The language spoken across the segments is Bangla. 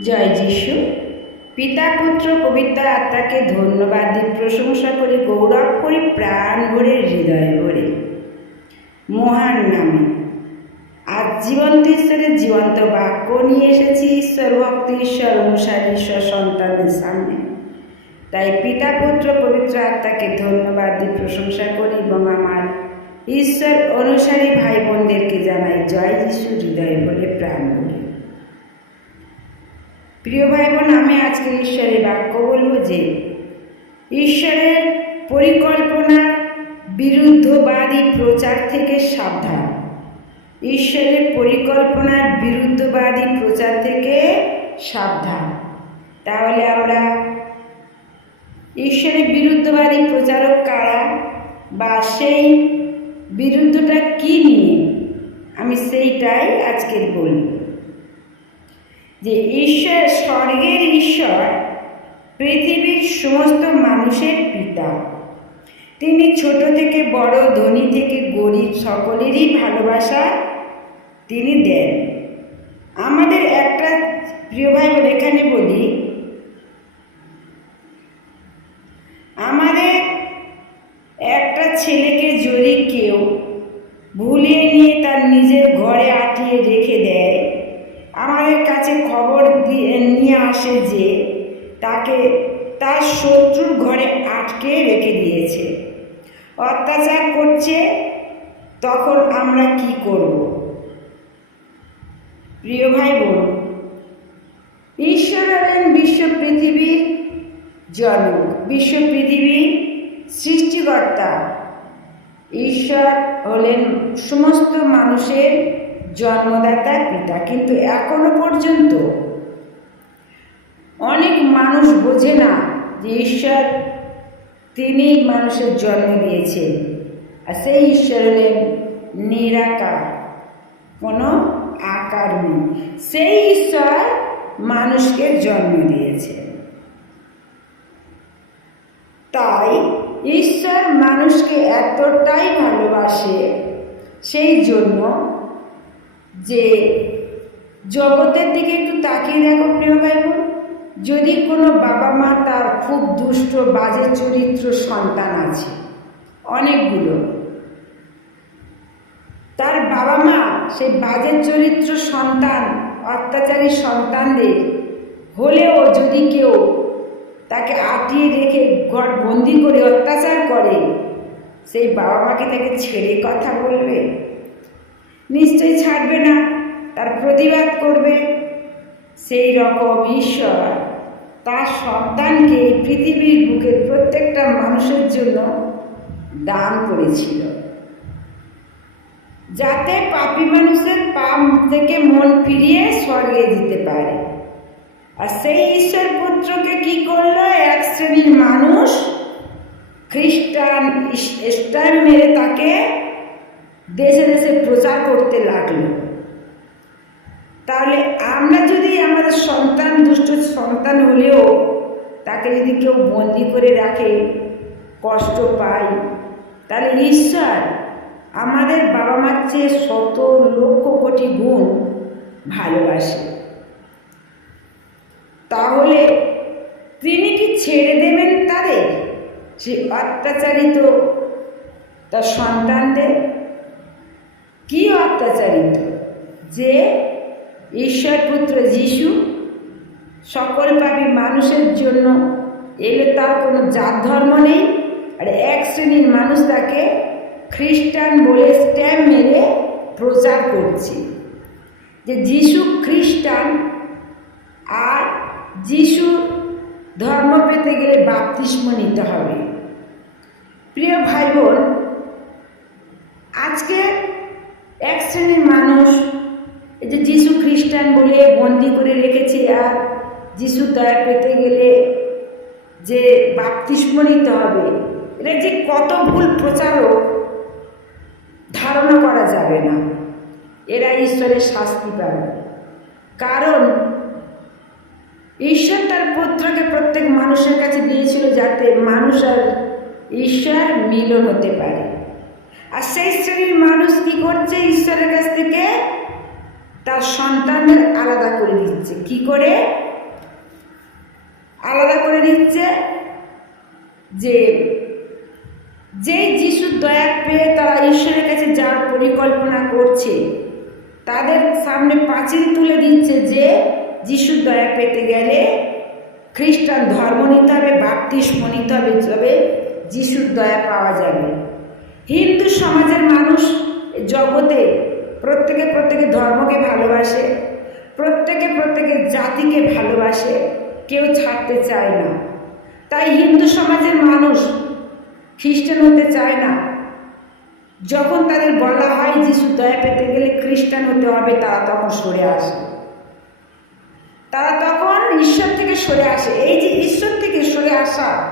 জয় যিশু। পিতা, পুত্র পবিত্র আত্মাকে ধন্যবাদ দিয়ে প্রশংসা করি, গৌরব করি, প্রাণ ভরে, হৃদয় ভরে। মহান নামে। আজ জীবন্ত ঈশ্বরের জীবন্ত বাক্য নিয়ে এসেছি ঈশ্বর ভক্ত ঈশ্বর অনুসারী, ঈশ্বর সন্তানদের সামনে। তাই পিতা, পুত্র, পবিত্র আত্মাকে ধন্যবাদ দিয়ে প্রশংসা করি এবং আমার ঈশ্বর অনুসারী ভাই বোনদেরকে জানাই জয় যিশু, হৃদয় ভরে প্রাণ ভরে। প্রিয় ভাই বোন আমি আজকে ঈশ্বরের বাক্য বলব যে, ঈশ্বরের পরিকল্পনা বিরুদ্ধবাদী প্রচার থেকে সাবধান। ঈশ্বরের পরিকল্পনার বিরুদ্ধবাদী প্রচার থেকে সাবধান। তাহলে আমরা ঈশ্বরের বিরুদ্ধবাদী প্রচারক কারা বা সেই বিরুদ্ধটা কী নিয়ে আমি সেইটাই আজকের বলব। যে ঈশ্বর, স্বর্গের ঈশ্বর, পৃথিবীর সমস্ত মানুষের পিতা। তিনি ছোট থেকে বড়, ধনী থেকে গরিব, সকলেরই ভালোবাসা তিনি দেন। আমাদের একটা প্রিয় ভাই এখানে বলি, আমাদের একটা ছেলেকে যদি কেউ ভুলিয়ে নিয়ে তার নিজের ঘরে আটিয়ে রেখে দেয় আমাদের কাছে খবর দিয়ে নিয়ে আসে যে তাকে তার শত্রুর ঘরে আটকে রেখে দিয়েছে। অত্যাচার করছে, তখন আমরা কি করব? প্রিয় ভাই বোন ঈশ্বর হলেন বিশ্ব পৃথিবীর জনক। বিশ্ব পৃথিবীর সৃষ্টিকর্তা। ঈশ্বর হলেন সমস্ত মানুষের জন্মদাতা পিতা। কিন্তু এখনও পর্যন্ত অনেক মানুষ বোঝে না যে ঈশ্বর তিনি মানুষের জন্ম দিয়েছেন। আর সেই ঈশ্বর নিরাকার, কোনো আকার নেই। সেই ঈশ্বর মানুষকে জন্ম দিয়েছে। তাই ঈশ্বর মানুষকে এতটাই ভালোবাসে সেই জন্য যে জগতের দিকে একটু তাকিয়ে দেখো প্রিয় ভাই বোন। যদি কোনো বাবা মা তার খুব দুষ্ট, বাজে চরিত্র সন্তান আছে, অনেকগুলো, তার বাবা মা সেই বাজে চরিত্র সন্তান, অত্যাচারী সন্তানদের হলেও যদি কেউ তাকে আটিয়ে রেখে ঘর বন্দি করে অত্যাচার করে, সেই বাবা মাকে তাকে ছেড়ে কথা বলবে? নিশ্চয়ই ছাড়বে না, তার প্রতিবাদ করবে সেই রকম ঈশ্বর, তার সন্তানকে পৃথিবীর বুকের প্রত্যেকটা মানুষের জন্য দান করেছিল। যাতে পাপী মানুষের পাপ থেকে মন ফিরিয়ে স্বর্গে দিতে পারে। আর সেই ঈশ্বর পুত্রকে কি করল? এক শ্রেণির মানুষ খ্রিস্টান স্টাইল মেরে তাকে দেশে দেশে প্রচার করতে লাগল। তাহলে আমরা যদি আমাদের সন্তান, দুষ্ট সন্তান হলেও তাকে যদি কেউ বন্দি করে রাখে, কষ্ট পাই তাহলে ঈশ্বর আমাদের বাবা মার চেয়ে শত লক্ষ কোটি গুণ ভালোবাসে। তাহলে তিনি কি ছেড়ে দেবেন তাদের সে অত্যাচারিত তার সন্তানদের। কি অত্যাচারিত? যে ঈশ্বর পুত্র যিশু, সকল পাপী মানুষের জন্য এলে তার কোনো জাত ধর্ম নেই। আর এক শ্রেণির মানুষ তাকে খ্রিস্টান বলে স্ট্যাম্প মেরে প্রচার করছে। যে যিশু খ্রিস্টান, আর যিশু ধর্ম পেতে গেলে বাপতিস্ম নিতে হবে। প্রিয় ভাই বোন, আজকে এক শ্রেণির মানুষ এই যে যিশু খ্রিস্টান বলে বন্দি করে রেখেছে, আর যিশু দয়া পেতে গেলে যে বাপতিস্ম নিতে হবে, এটা যে কত ভুল প্রচারক ধারণা করা যাবে না। এরা ঈশ্বরের শাস্তি পাবে। কারণ ঈশ্বর তার পুত্রকে প্রত্যেক মানুষের কাছে দিয়েছিল যাতে মানুষ আর ঈশ্বর মিলন হতে পারে। আর সেই শ্রেণির মানুষ কি করছে? ঈশ্বরের কাছ থেকে তার সন্তানদের আলাদা করে দিচ্ছে। কি করে? আলাদা করে দিচ্ছে যে যেই যিশুর দয়া পেয়ে তারা ঈশ্বরের কাছে যাওয়ার পরিকল্পনা করছে, তাদের সামনে পাঁচিল তুলে দিচ্ছে যে যিশুর দয়া পেতে গেলে খ্রিস্টান ধর্ম নিতে হবে, বাপতিস্ম নিতে হবে, তবে যিশুর দয়া পাওয়া যাবে। হিন্দু সমাজের মানুষ জগতে প্রত্যেকে প্রত্যেকে ধর্মকে ভালোবাসে, প্রত্যেকে প্রত্যেকের জাতিকে ভালোবাসে, কেউ ছাড়তে চায় না। তাই হিন্দু সমাজের মানুষ খ্রিস্টান হতে চায় না। যখন তাদের বলা হয় যিশু দয়া পেতে গেলে খ্রিস্টান হতে হবে, তারা তখন সরে আসে। তারা তখন ঈশ্বর থেকে সরে আসে। এই যে ঈশ্বর থেকে সরে আসা,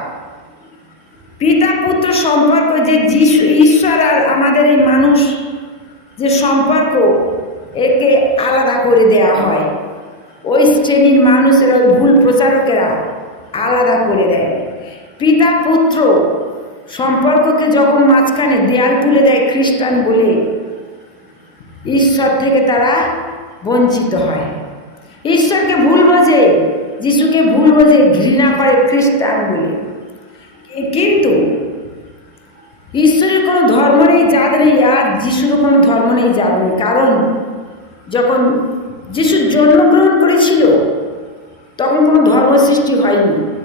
পিতা পুত্র সম্পর্ক যে যিশু, ঈশ্বর আর আমাদের এই মানুষ যে সম্পর্ক একে আলাদা করে দেয়া হয়। ওই শ্রেণির মানুষের ওই ভুল প্রচারকেরা আলাদা করে দেয়। পিতা পুত্র সম্পর্ককে যখন মাঝখানে দেয়াল তুলে দেয় খ্রিস্টান বলে, ঈশ্বর থেকে তারা বঞ্চিত হয়। ঈশ্বরকে ভুল বোঝে, যিশুকে ভুল বোঝে, ঘৃণা করে খ্রিস্টান বলে। কিন্তু ধর্ম নেই আর যিশুরও কোনো ধর্ম নেই নেই কারণ যখন যিশু জন্মগ্রহণ করেছিল, তখন কোনো ধর্ম সৃষ্টি হয়নি।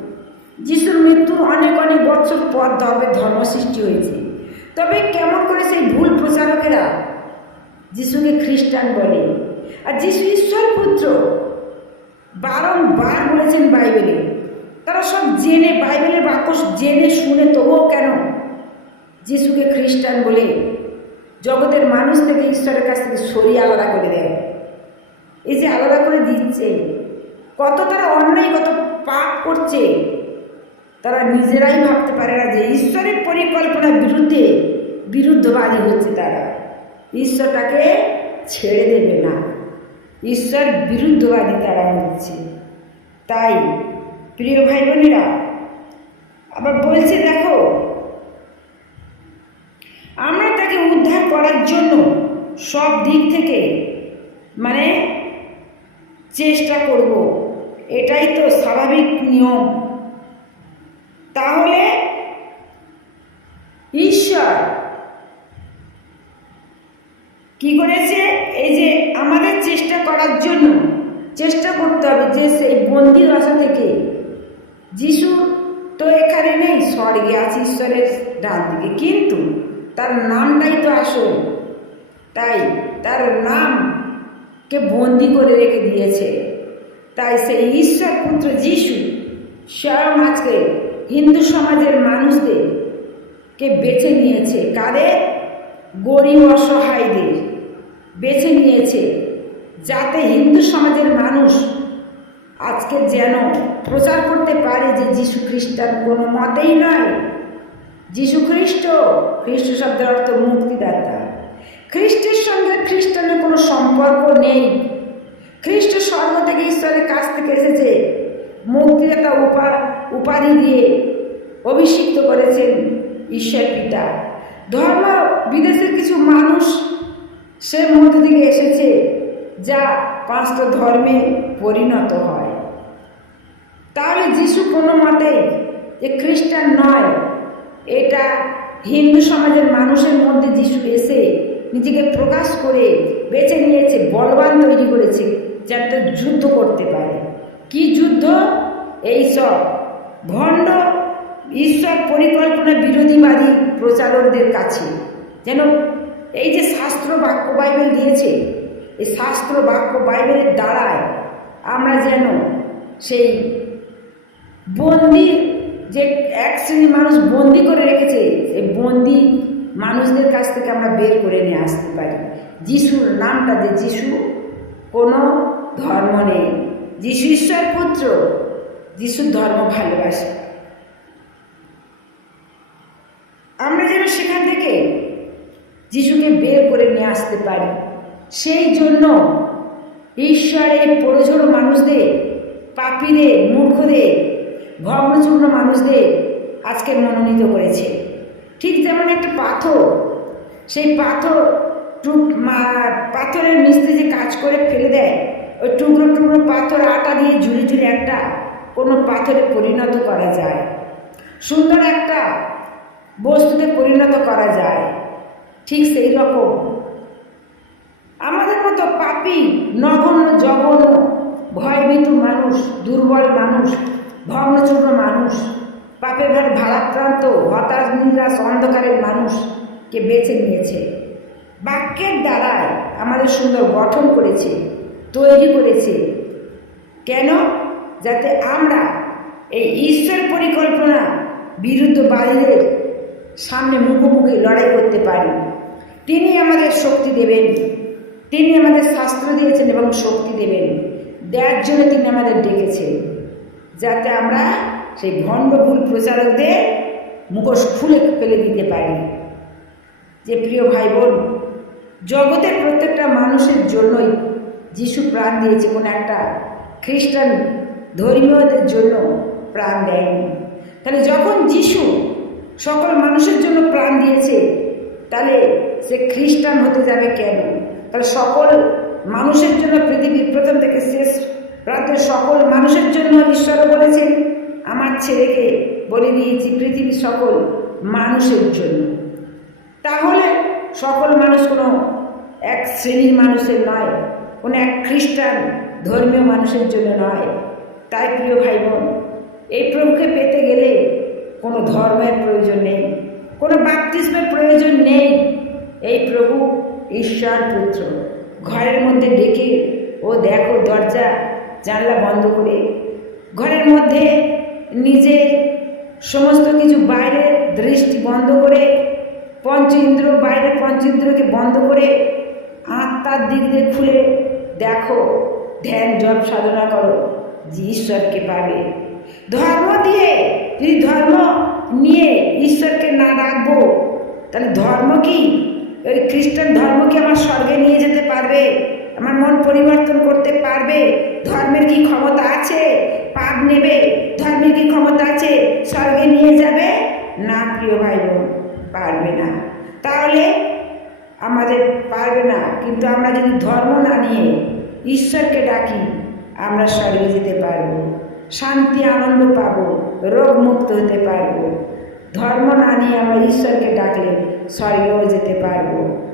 যিশুর মৃত্যুর অনেক অনেক বছর পর ধর্মের ধর্ম সৃষ্টি হয়েছে। তবে কেমন করে সেই ভুল প্রচারকেরা যিশুকে খ্রিস্টান বলে? আর যিশু ঈশ্বর পুত্র, বারংবার বলেছেন বাইবেলে। তারা সব জেনে, বাইবেলের বাক্য জেনে, শুনে, তবুও কেন? যিশুকে খ্রিস্টান বলে জগতের মানুষ থেকে ঈশ্বরের কাছ থেকে সরিয়ে আলাদা করে দেয়। এই যে আলাদা করে দিচ্ছে, কত তারা অন্যায়, কত পাপ করছে, তারা নিজেরাই ভাবতে পারে না যে ঈশ্বরের পরিকল্পনার বিরুদ্ধে বিরুদ্ধবাদী হচ্ছে তারা। ঈশ্বরটাকে ছেড়ে দেবে না। ঈশ্বর বিরুদ্ধবাদী তারা হচ্ছে। তাই, প্রিয় ভাই বোনেরা, আবার বলছে, দেখো আমরা তাকে উদ্ধার করার জন্য সব দিক থেকে মানে চেষ্টা করব। এটাই তো স্বাভাবিক নিয়ম। তাহলে ঈশ্বর কি করেছে? এই যে আমাদের চেষ্টা করার জন্য চেষ্টা করতে হবে যে সেই বন্দি দশা থেকে যিশু তো এখানে নেই, স্বর্গে আছে, ঈশ্বরের ডান দিকে। কিন্তু তার নামটাই তো আসল। তাই তার নামকে বন্দি করে রেখে দিয়েছে। তাই সেই ঈশ্বর পুত্র যিশু স্বয়ং আজকে হিন্দু সমাজের মানুষদের কে বেছে নিয়েছে। কাদের গরিব অসহায়দের। বেছে নিয়েছে। যাতে হিন্দু সমাজের মানুষ আজকে যেন প্রচার করতে পারে যে যিশু খ্রিস্টান কোনো মতেই নয়। যিশু খ্রিস্ট খ্রিস্ট শব্দের অর্থ মুক্তিদাতা। খ্রিস্টের সঙ্গে খ্রিস্টানের কোনো সম্পর্ক নেই। খ্রিস্ট স্বর্গ থেকে ঈশ্বরের কাছ থেকে এসেছে, মুক্তিদাতা উপা উপাধি দিয়ে অভিষিক্ত করেছেন ঈশ্বর পিতা। ধর্ম বিদেশের কিছু মানুষ সে মধ্য থেকে এসেছে, যা পাঁচটা ধর্মে পরিণত হয়। তাহলে যিশু কোনো মতে যে খ্রিস্টান নয়। এটা হিন্দু সমাজের মানুষের মধ্যে যিশু এসে নিজেকে প্রকাশ করে বেছে নিয়েছে, বলবান তৈরি করেছে যাতে যুদ্ধ করতে পারে। কি যুদ্ধ? এই সব। ভণ্ড ঈশ্বর পরিকল্পনা বিরোধীবাদী প্রচারকদের কাছে। যেন এই যে শাস্ত্র বাক্য বাইবেল দিয়েছে, এই শাস্ত্র বাক্য বাইবেলের দ্বারায় আমরা যেন সেই বন্দি যে এক শ্রেণির মানুষ বন্দি করে রেখেছে এই বন্দি মানুষদের কাছ থেকে আমরা বের করে নিয়ে আসতে পারি। যিশুর নামটা যে যিশু কোনো ধর্ম নেই। যিশু ঈশ্বর পুত্র যিশুর ধর্ম ভালোবাসে। আমরা যেন সেখান থেকে যিশুকে বের করে নিয়ে আসতে পারি। সেই জন্য ঈশ্বর এই পড়োঝোড়ো মানুষদের, পাপীদের, মূর্খদের ভগ্নচূর্ণ মানুষদের আজকে মনোনীত করেছে। ঠিক যেমন একটা পাথর, সেই পাথর টুক পাথরের মিস্ত্রি যে কাজ করে ফেলে দেয়, ওই টুকরো টুকরো পাথর আটা দিয়ে ঝুড়ি ঝুড়ি একটা কোনো পাথরে পরিণত করা যায়। সুন্দর একটা বস্তুতে পরিণত করা যায়। ঠিক সেই রকম। আমাদের মতো পাপি, নগণ্য, জঘন্য, ভয়ভীতু মানুষ, দুর্বল মানুষ ভগ্নচূর্ণ মানুষ, পাপের ভার ভারাক্রান্ত, হতাশ, নিরাশ, অন্ধকারের মানুষকে বেছে নিয়েছে। বাক্যের দ্বারায় আমাদের সুন্দর গঠন করেছে, তৈরি করেছে। কেন? যাতে আমরা এই ঈশ্বর পরিকল্পনা বিরুদ্ধ বিরুদ্ধবাদীদের সামনে মুখোমুখি লড়াই করতে পারি। তিনি আমাদের শক্তি দেবেন। তিনি আমাদের শাস্ত্র দিয়েছেন এবং শক্তি দেবেন। দেওয়ার জন্য তিনি আমাদের ডেকেছেন। যাতে আমরা সেই ভণ্ড ভুল প্রচারকদের মুখোশ খুলে ফেলে দিতে পারি। যে প্রিয় ভাই বোন জগতের প্রত্যেকটা মানুষের জন্যই যিশু প্রাণ দিয়েছে কোনো একটা খ্রিস্টান ধর্মীয়দের জন্য প্রাণ দেয়নি। তাহলে যখন যিশু সকল মানুষের জন্য প্রাণ দিয়েছে, তাহলে সে খ্রিস্টান হতে যাবে কেন? তাহলে সকল মানুষের জন্য পৃথিবীর প্রথম থেকে শেষ প্রান্তের সকল মানুষের জন্য ঈশ্বর বলেছেন, আমার ছেলেকে বলে দিয়েছি পৃথিবীর সকল মানুষের জন্য। তাহলে সকল মানুষ কোনো এক শ্রেণির মানুষের নয়, কোনো এক খ্রিস্টান ধর্মীয় মানুষের জন্য নয়। তাই প্রিয় ভাই বোন এই প্রভুকে পেতে গেলে কোনো ধর্মের প্রয়োজন নেই, কোনো বাপতিস্মের প্রয়োজন নেই। এই প্রভু ঈশ্বর পুত্র, ঘরের মধ্যে ডেকে ও দেখো দরজা জানলা বন্ধ করে ঘরের মধ্যে নিজের সমস্ত কিছু বাইরের দৃষ্টি বন্ধ করে পঞ্চ ইন্দ্র বাইরের পঞ্চ ইন্দ্রকে বন্ধ করে আত্মার দিক দিয়ে খুলে দেখো, ধ্যান, জপ, সাধনা করো, যে ঈশ্বরকে পাবে। ধর্ম দিয়ে, যদি ধর্ম নিয়ে ঈশ্বরকে না রাখব, তাহলে ধর্ম কি? ওই খ্রিস্টান ধর্ম কি আমার স্বর্গে নিয়ে যেতে পারবে? আমার মন পরিবর্তন করতে পারবে? ধর্মের কি ক্ষমতা আছে? পাপ নেবে, ধর্মের কি ক্ষমতা আছে? স্বর্গে নিয়ে যাবে? না, প্রিয় ভাই বোন পারবে না। তাহলে আমাদের পারবে না। কিন্তু আমরা যদি ধর্ম না নিয়ে ঈশ্বরকে ডাকি, আমরা স্বর্গে যেতে পারব। শান্তি, আনন্দ পাবো রোগ মুক্ত হতে পারব। ধর্ম না নিয়ে আমরা ঈশ্বরকে ডাকলে স্বর্গেও যেতে পারব।